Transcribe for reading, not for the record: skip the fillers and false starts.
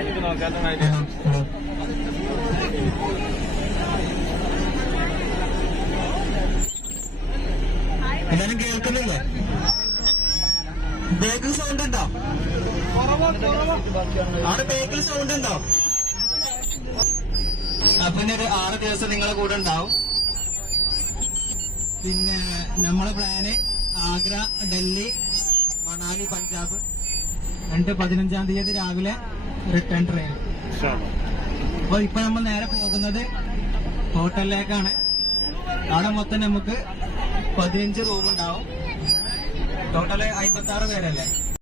എനിക്ക് നോക്കാത്ത എല്ലാരും കേൾക്കുന്നില്ലേ? ബേക്കിൽ സൗണ്ട് ഉണ്ടോ? അവിടെ ബേക്കിൽ സൗണ്ട് ഉണ്ടോ? അപ്പൊ ഇനി ഒരു 6 ദിവസം നിങ്ങളെ കൂടെ ഉണ്ടാവും. പിന്നെ നമ്മളെ പ്ലാന് ആഗ്ര, ഡൽഹി, മണാലി, പഞ്ചാബ് 15-ാം തീയതി രാവിലെ റിട്ടേൺ ട്രെയിൻ. അപ്പൊ ഇപ്പൊ നമ്മൾ നേരെ പോകുന്നത് ഹോട്ടലിലേക്കാണ്. അവിടെ മൊത്തം നമുക്ക് 15 റൂം ഉണ്ടാവും. ടോട്ടല് 56 പേരല്ലേ.